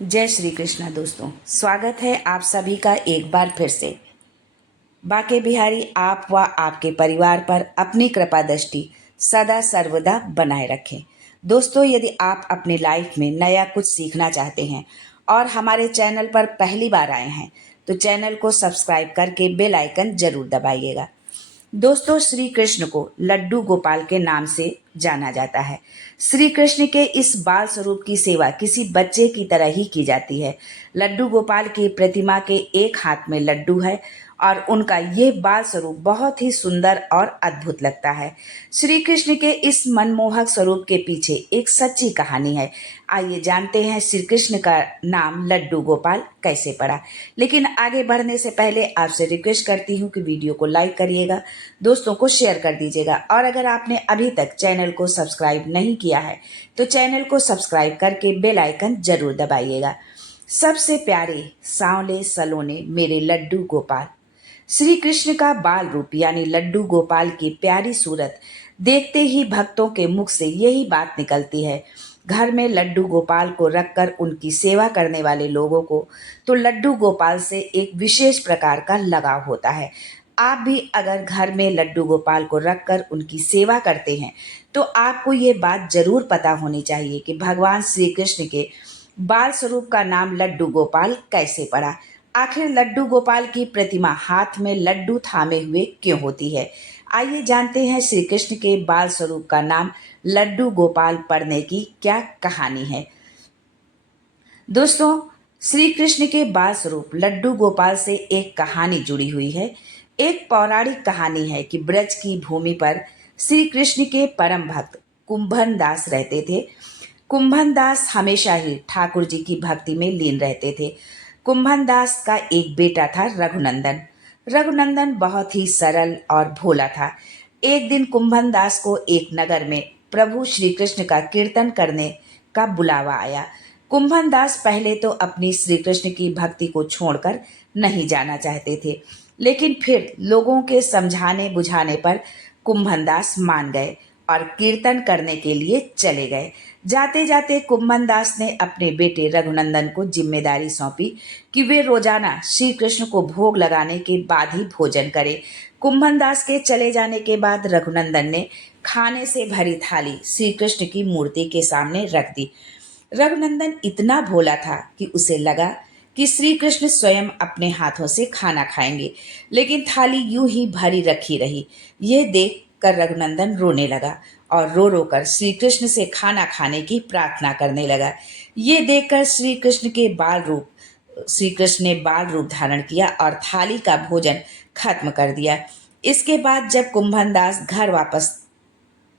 जय श्री कृष्णा दोस्तों, स्वागत है आप सभी का एक बार फिर से। बाके बिहारी आप व आपके परिवार पर अपनी कृपा दृष्टि सदा सर्वदा बनाए रखें। दोस्तों, यदि आप अपनी लाइफ में नया कुछ सीखना चाहते हैं और हमारे चैनल पर पहली बार आए हैं तो चैनल को सब्सक्राइब करके बेल आइकन जरूर दबाइएगा। दोस्तों, श्री कृष्ण को लड्डू गोपाल के नाम से जाना जाता है। श्री कृष्ण के इस बाल स्वरूप की सेवा किसी बच्चे की तरह ही की जाती है। लड्डू गोपाल की प्रतिमा के एक हाथ में लड्डू है और उनका ये बाल स्वरूप बहुत ही सुंदर और अद्भुत लगता है। श्री कृष्ण के इस मनमोहक स्वरूप के पीछे एक सच्ची कहानी है। आइए जानते हैं श्री कृष्ण का नाम लड्डू गोपाल कैसे पड़ा। लेकिन आगे बढ़ने से पहले आपसे रिक्वेस्ट करती हूँ कि वीडियो को लाइक करिएगा, दोस्तों को शेयर कर दीजिएगा और अगर आपने अभी तक चैनल को सब्सक्राइब नहीं किया है तो चैनल को सब्सक्राइब करके बेल आइकन जरूर दबाइएगा। सबसे प्यारे सांवले सलोने मेरे लड्डू गोपाल। श्री कृष्ण का बाल रूप यानी लड्डू गोपाल की प्यारी सूरत देखते ही भक्तों के मुख से यही बात निकलती है। घर में लड्डू गोपाल को रखकर उनकी सेवा करने वाले लोगों को तो लड्डू गोपाल से एक विशेष प्रकार का लगाव होता है। आप भी अगर घर में लड्डू गोपाल को रखकर उनकी सेवा करते हैं तो आपको ये बात जरूर पता होनी चाहिए कि भगवान श्री कृष्ण के बाल स्वरूप का नाम लड्डू गोपाल कैसे पड़ा। आखिर लड्डू गोपाल की प्रतिमा हाथ में लड्डू थामे हुए क्यों होती है। आइए जानते हैं श्री कृष्ण के बाल स्वरूप का नाम लड्डू गोपाल पड़ने की क्या कहानी है। दोस्तों, श्री कृष्ण के बाल स्वरूप लड्डू गोपाल से एक कहानी जुड़ी हुई है। एक पौराणिक कहानी है कि ब्रज की भूमि पर श्री कृष्ण के परम भक्त कुंभन दास रहते थे। कुंभन दास हमेशा ही ठाकुर जी की भक्ति में लीन रहते थे। कुंभन दास का एक बेटा था रघुनंदन। रघुनंदन बहुत ही सरल और भोला था। एक दिन कुंभन दास को एक नगर में प्रभु श्री कृष्ण का कीर्तन करने का बुलावा आया। कुंभन दास पहले तो अपनी श्री कृष्ण की भक्ति को छोड़कर नहीं जाना चाहते थे, लेकिन फिर लोगों के समझाने बुझाने पर कुंभन दास मान गए और कीर्तन करने के लिए चले गए। जाते जाते कुंभन दास ने अपने बेटे रघुनंदन को जिम्मेदारी सौंपी कि वे रोजाना श्री कृष्ण को भोग लगाने के बाद ही भोजन करें। कुंभन दास के चले जाने के बाद रघुनंदन ने खाने से भरी थाली श्री कृष्ण की मूर्ति के सामने रख दी। रघुनंदन इतना भोला था कि उसे लगा कि श्री कृष्ण स्वयं अपने हाथों से खाना खाएंगे, लेकिन थाली यूं ही भरी रखी रही। यह देख कर रघुनंदन रोने लगा और रो रो कर श्री कृष्ण से खाना खाने की प्रार्थना करने लगा। ये देखकर श्री कृष्ण ने बाल रूप धारण किया और थाली का भोजन खत्म कर दिया। इसके बाद जब कुंभन दास घर वापस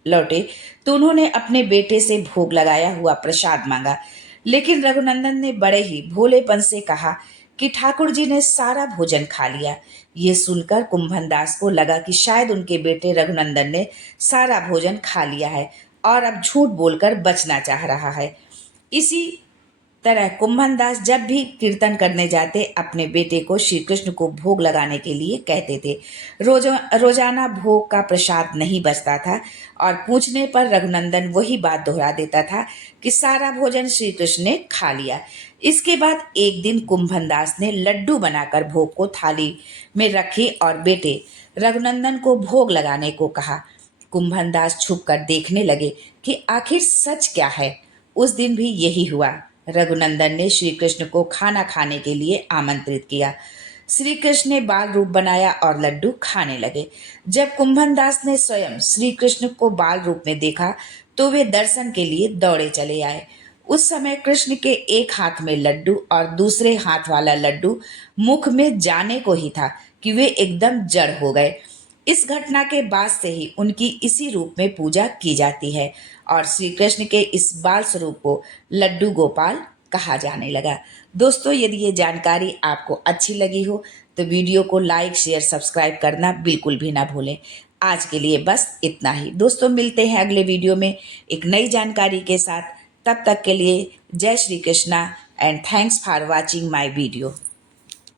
लौटे तो उन्होंने अपने बेटे से भोग लगाया हुआ प्रसाद मांगा, लेकिन रघुनंदन ने बड़े ही भोलेपन से कहा कि ठाकुर जी ने सारा भोजन खा लिया। ये सुनकर कुंभन दास को लगा कि शायद उनके बेटे रघुनंदन ने सारा भोजन खा लिया है और अब झूठ बोलकर बचना चाह रहा है। इसी तरह कुंभन दास जब भी कीर्तन करने जाते अपने बेटे को श्री कृष्ण को भोग लगाने के लिए कहते थे। रोजाना भोग का प्रसाद नहीं बचता था और पूछने पर रघुनंदन वही बात दोहरा देता था कि सारा भोजन श्री कृष्ण ने खा लिया। इसके बाद एक दिन कुंभन दास ने लड्डू बनाकर भोग को थाली में रखे और बेटे रघुनंदन को भोग लगाने को कहा। कुंभन दास छुप कर देखने लगे कि आखिर सच क्या है। उस दिन भी यही हुआ। रघुनंदन ने श्री कृष्ण को खाना खाने के लिए आमंत्रित किया। श्री कृष्ण ने बाल रूप बनाया और लड्डू खाने लगे। जब कुंभन दास ने स्वयं श्री कृष्ण को बाल रूप में देखा तो वे दर्शन के लिए दौड़े चले आए। उस समय कृष्ण के एक हाथ में लड्डू और दूसरे हाथ वाला लड्डू मुख में जाने को ही था कि वे एकदम जड़ हो गए। इस घटना के बाद से ही उनकी इसी रूप में पूजा की जाती है और श्री कृष्ण के इस बाल स्वरूप को लड्डू गोपाल कहा जाने लगा। दोस्तों, यदि ये जानकारी आपको अच्छी लगी हो तो वीडियो को लाइक शेयर सब्सक्राइब करना बिल्कुल भी ना भूलें। आज के लिए बस इतना ही। दोस्तों, मिलते हैं अगले वीडियो में एक नई जानकारी के साथ। तब तक के लिए जय Shri Krishna and thanks for watching my video.